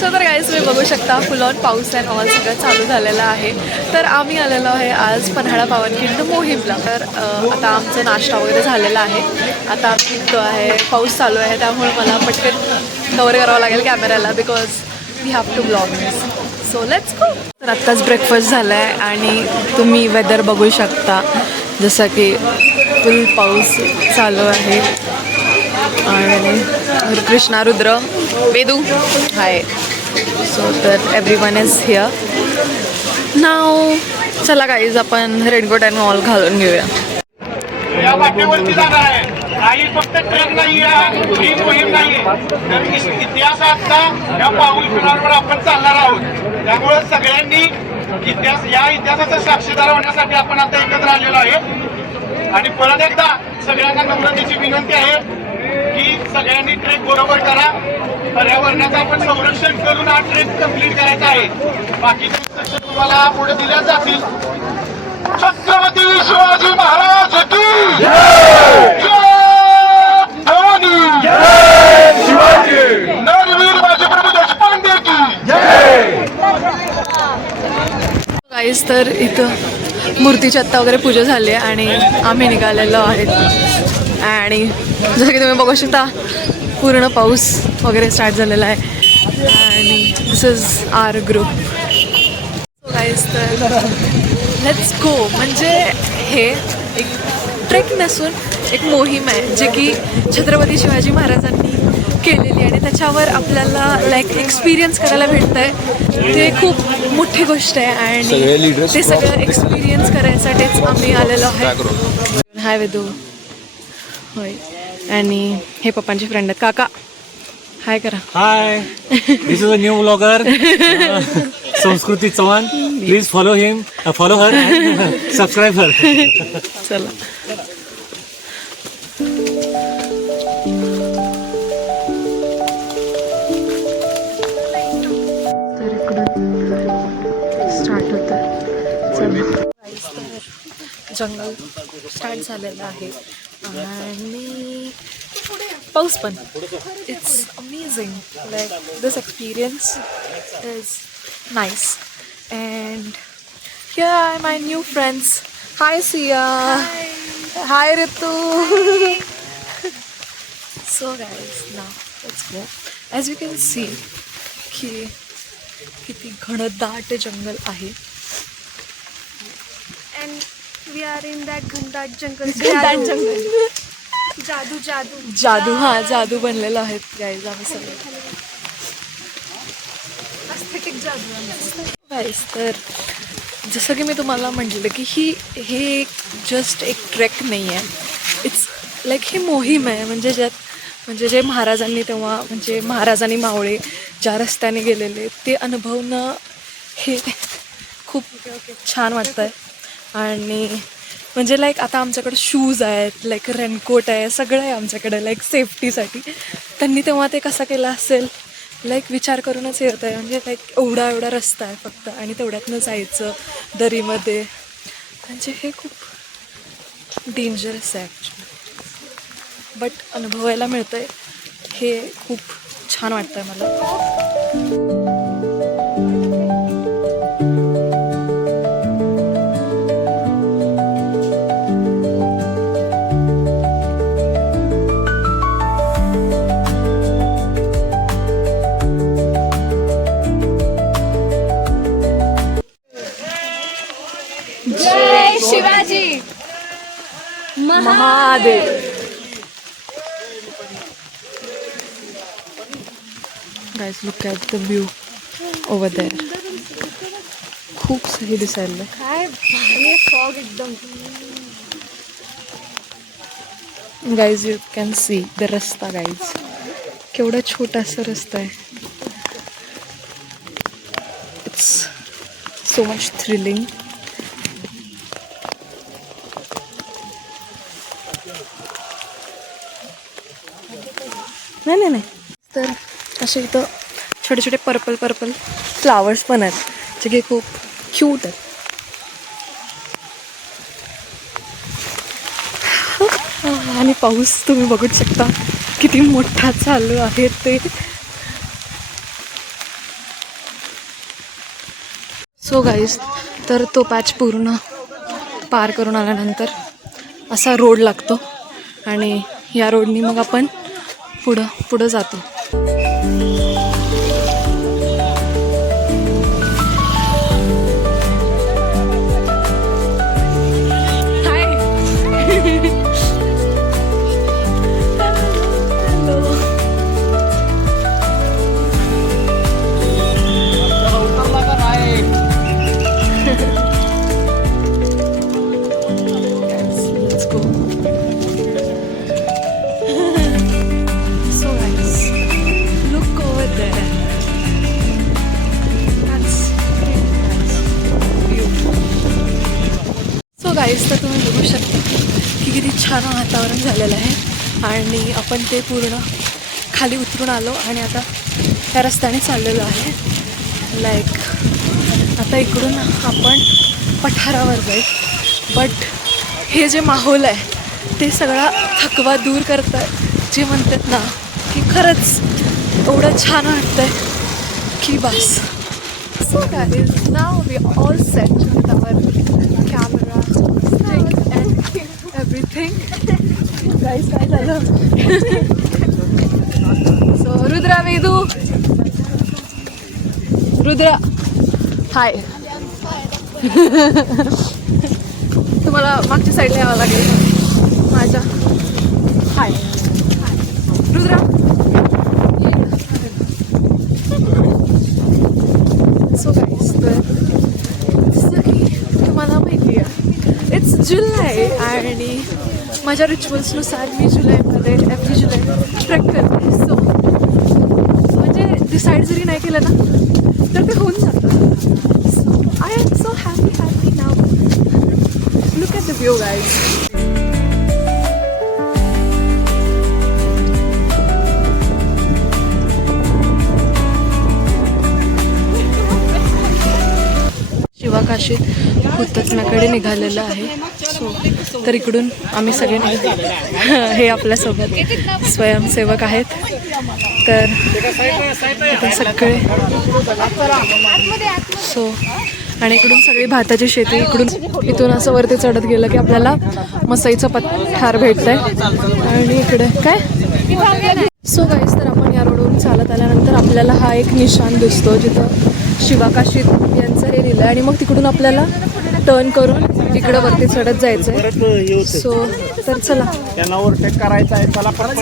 So तर guys तुम्ही बघू शकता फुल ऑन पाऊस अँड ऑल सगळं चालू झालेलं आहे. तर आम्ही आलेलो आहे आज पन्हाळा पावनखिंड मोहिमला. तर आता आमचं नाश्ता वगैरे झालेला आहे. आता आम्ही निघतो आहे पाऊस चालू आहे त्यामुळे मला पटकन कवर करावं लागेल कॅमेऱ्याला because we have to vlog so let's go तर आत्ताच ब्रेकफास्ट झाला आहे आणि तुम्ही वेदर बघू शकता. जसं की फुल पाऊस चालू आहे. आणि कृष्णा रुद्र वेदू. हाय. सो तर एव्हरी वन इज हिअर नाव चला काहीच आपण रेनकोट अँड मॉल घालून घेऊया. या वाटेवरती जाणार आहे. काही फक्त ट्रेन नाही ही मोहीम नाही तर इस- या पाऊल खुणावर आपण चालणार आहोत? त्यामुळे सगळ्यांनी इतिहास या इतिहासाचा साक्षीदार होण्यासाठी आपण आता एकत्र आलेलो आहे. आणि परत एकदा सगळ्यांना नम्रतेची विनंती आहे. सगळ्यांनी ट्रेक बरोबर करा. पर्यावरणाचं आपण संरक्षण करून हा ट्रेक कंप्लीट करायचा आहे. बाकीचे instruction तुम्हाला पुढे दिल्या जातील. छत्रपती शिवाजी महाराज की जय नरवीर बाजीप्रभू देशपांडे की काहीच तर इथं मूर्तीची आत्ता वगैरे पूजा झाली आहे आणि आम्ही निघालेलो आहेत. आणि जसं की तुम्ही बघू शकता पूर्ण पाऊस वगैरे स्टार्ट झालेला आहे. आणि दिस इज आर ग्रुप तर लेट्स गो म्हणजे हे एक ट्रेक नसून एक मोहीम आहे जे की छत्रपती शिवाजी महाराजांनी केलेली आणि त्याच्यावर आपल्याला लाईक एक्सपिरियन्स करायला भेटतं आहे ते खूप मोठी गोष्ट आहे आणि ते सगळं एक्सपिरियन्स करायसाठीच आम्ही आलेलो आहे. हाय वेदू होय. आणि हे पप्पांचे फ्रेंड आहेत. काका हाय करा. Hi this is a new blogger Sanskruti Chavan please follow him follow her subscribe her चला. जंगल स्टार्ट झालेलं आहे. आणि पाऊस पण. It's amazing like this experience is nice and here I my new friends hi Siya hi Ritu so guys ना let's go as you can see की किती घनदाट जंगल आहे. In that Ghandat jungle. घनदाट जंगल Jadu, jadu. जादू हा जादू बनलेलो आहेत गाईज आम्ही सगळे. गाईज तर जसं की मी तुम्हाला म्हटलेलं की ही हे एक जस्ट एक ट्रेक नाही आहे इट्स लाईक ही मोहीम आहे. म्हणजे ज्यात म्हणजे जे महाराजांनी तेव्हा म्हणजे महाराजांनी मावळे ज्या रस्त्याने गेलेले ते अनुभवणं हे खूप छान वाटतं आहे आणि म्हणजे लाईक आता आमच्याकडे शूज आहेत लाईक रेनकोट आहे सगळं आहे आमच्याकडे लाईक सेफ्टीसाठी त्यांनी तेव्हा ते कसं केलं असेल? लाईक विचार करूनच येत आहे म्हणजे लाईक एवढा एवढा रस्ता आहे फक्त. आणि तेवढ्यातनं जायचं दरीमध्ये. म्हणजे हे खूप डेंजरस आहे ॲक्च्युली बट अनुभवायला मिळतं आहे हे खूप छान वाटतं आहे मला. Mahadev. Guys look at the view over there खूप सही दिसायला. काय फॉग एकदम. Guys you can see the रस्ता गाईज केवढा छोटासा रस्ता आहे. इट्स सो मच थ्रिलिंग नाही नाही नाही. तर असे इथं छोटे छोटे पर्पल पर्पल फ्लावर्स पण आहेत जे की खूप क्यूट आहेत. आणि पाऊस तुम्ही बघूच शकता किती मोठा चालू आहे ते. सो गाईस तर तो पॅच पूर्ण पार करून आल्यानंतर असा रोड लागतो आणि या रोडनी मग आपण पुढं पुढं जातो. आपण ते पूर्ण खाली उतरून आलो आणि आता त्या रस्त्याने चाललेलो आहे. लाईक आता इकडून आपण पठारावर जाईल बट हे जे माहोल आहे ते सगळा थकवा दूर करतात जे म्हणतात ना की खरंच एवढं छान वाटतंय की बस. So guys is now we all set our camera stick and काहीच काय झालं? सो रुद्रा वेदू रुद्रा. हाय तुम्हाला मागच्या साईडला यावं लागेल. माझ्या. हाय रुद्रा. सो काय तर की तुम्हाला माहिती आहे इट्स जुलै आणि माझ्या रिच्युअल्सनुसार मी जुलैमध्ये एव्हरी जुलै ट्रॅक करते. सो म्हणजे डिसाईड जरी नाही केलं ना तर ते होऊन जातं. So I am so happy happy now look at the view guide शिवाकाशीत हुतात्म्याकडे निघालेलं आहे. सो तर इकडून आम्ही सगळे हे आपल्यासोबत स्वयंसेवक आहेत. तर सगळे सो आणि इकडून सगळी भाताची शेती इकडून इथून असं वरती चढत गेलं की आपल्याला मसईचं पठार भेटतंय. आणि इकडे काय? सो गाईस तर आपण या रोडवरून चालत आल्यानंतर आपल्याला हा एक निशाण दिसतो जिथं शिवाकाशीत यांचं हे लिहिलं आणि मग तिकडून आपल्याला टर्न करून इकडं वरती चढत जायचं आहे सो तर चला त्यांना ओव्हरटेक करायचा आहे चला सो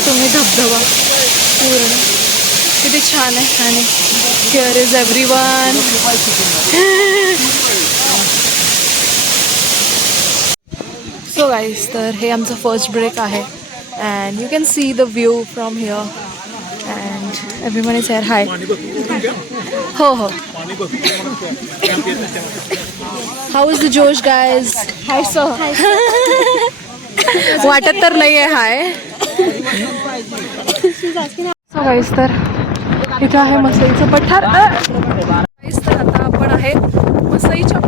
बघू तुम्ही धबधबा. पूर्ण. किती छान आहे. आणि here is everyone so guys तर हे आमचं फर्स्ट ब्रेक आहे. And you can see the view from here and every is here hi हो हो how is the josh guys hi so वाटत तर नाही आहे हाय सो गाईस तर इथे आहे मसईचं पठार. तर आता आपण आहे मसईच्या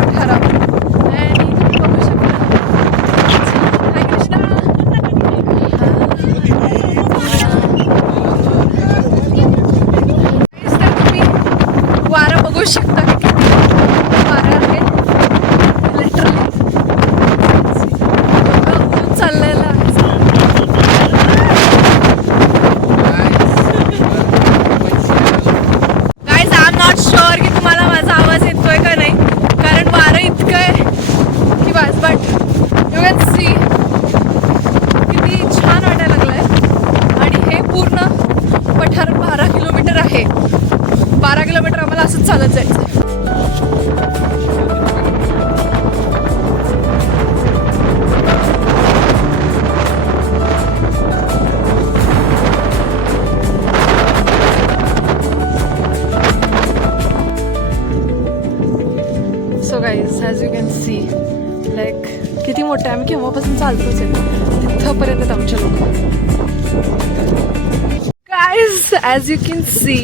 एज यू कैन सी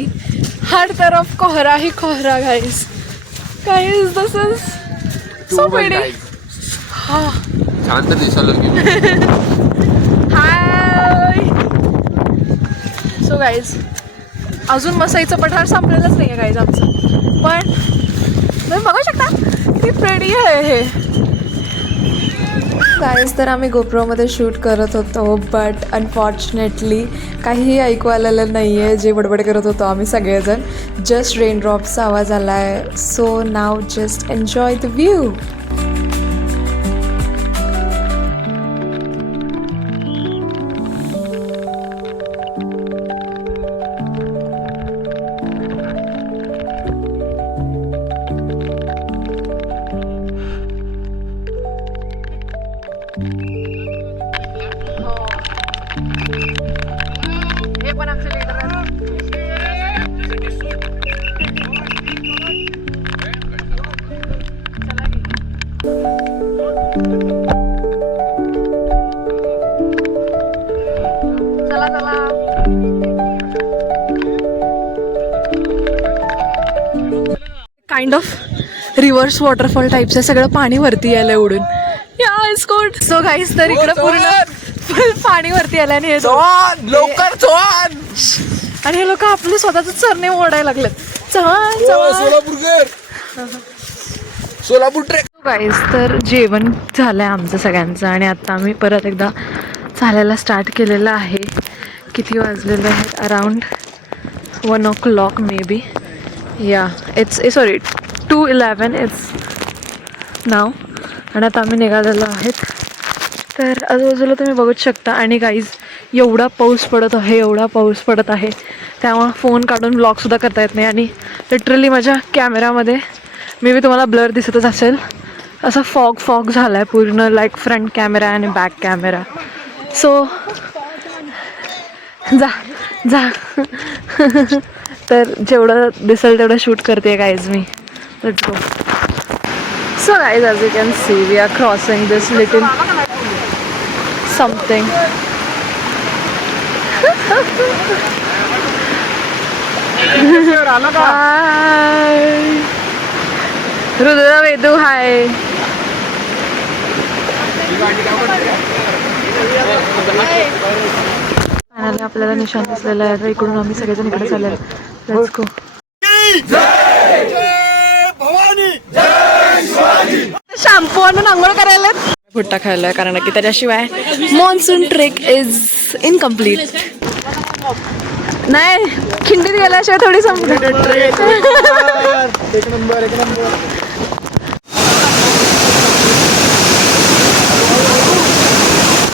हर तरफ कोहरा ही कोहरा guys guys this is so pretty हाँ. शांत दिसायला गेली हाय सो गाईज अजून मसाईचं पठार संपलेलंच नाही आहे गाईज आमचं. पण तुम्ही बघू शकता किती प्रेडी आहे हे. काहीच तर आम्ही गोप्रोमध्ये शूट करत होतो बट अनफॉर्च्युनेटली काहीही ऐकू आलेलं नाही आहे जे बडबड करत होतो आम्ही सगळेजण. जस्ट रेनड्रॉपचा आवाज आला आहे so now just enjoy the view हे पण आमचे leader चला चला kind of reverse waterfall types आहे. सगळं पाणी वरती यायला उडून. या स्कोट सो गाईस तर इकडे पूर्ण full पाणी वरती आलं आणि हे लवकर चव्हाण आणि हे लोक आपले स्वतःच सरने ओढायला लागलेत. चव्हाण चव्हाण सोलापूरकर. सोलापूर ट्रेक. गाईज तर जेवण झालं आहे आमचं सगळ्यांचं आणि आता आम्ही परत एकदा चालायला स्टार्ट केलेलं आहे. किती वाजलेले आहेत? Around one o'clock maybe yeah it's a sorry two eleven it's now आणि आता आम्ही निघालेलो आहेत. तर आजूबाजूला तुम्ही बघूच शकता. आणि गाईज एवढा पाऊस पडत आहे एवढा पाऊस पडत आहे. त्यामुळं फोन काढून ब्लॉगसुद्धा करता येत नाही. आणि लिटरली माझ्या कॅमेरामध्ये मे बी तुम्हाला ब्लर दिसतच असेल. असा फॉग फॉग झाला आहे पूर्ण लाईक फ्रंट कॅमेरा आणि बॅक कॅमेरा सो जा जा. तर जेवढं दिसेल तेवढं शूट करते guys me. Let's so guys as you can see we are crossing this little something. Hi Rudra Vedu hi finally आपल्याला निशाण दिसलेलं आहे. तर इकडून आम्ही सगळेजण इकडे चालले लेट्स गो शॅम्पू आणून आंघोळ करायला भुट्टा खायला कारण की त्याच्याशिवाय मॉन्सून ट्रेक इज इनकम्प्लीट नाही खिंडीत गेल्याशिवाय थोडी संपली.